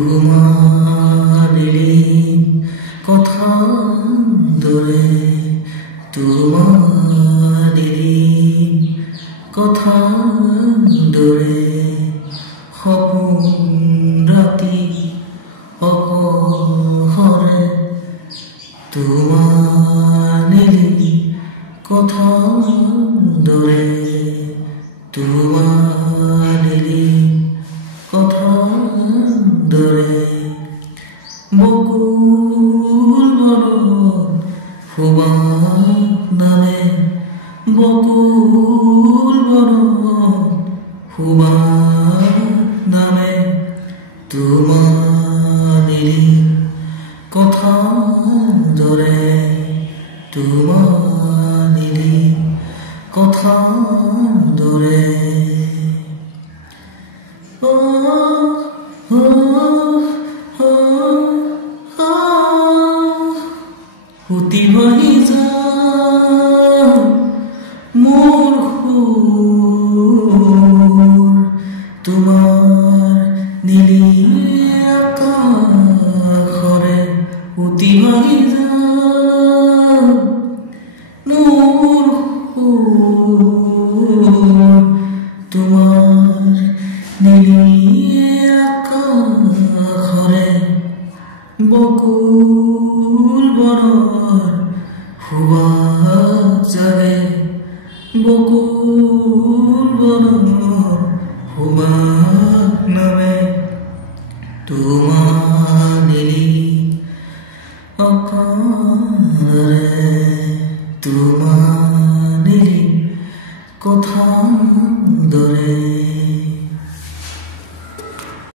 তোমাৰিলি কথা দৰে তোমাৰিলি কথা দৰে সপোন ৰাতি অকহৰে তোমাৰিলি কথা দৰে তোমাৰিলি কথা দৰে বকুল বনত সুবাস নামে বকুল বনত সুবাস নামে তোমাৰিলি কথা দৰে তোমাৰিলি কথা দৰে উটি বহি যায় মোৰ সুৰ তোমাৰ নীলি আকাশৰে উটি বহি যায় মোৰ সুৰ তোমাৰ নীলি আকাশৰে বকুল বনৰ সুবাস জাগে বকুল বনৰ সুবাস নামে তোমাৰ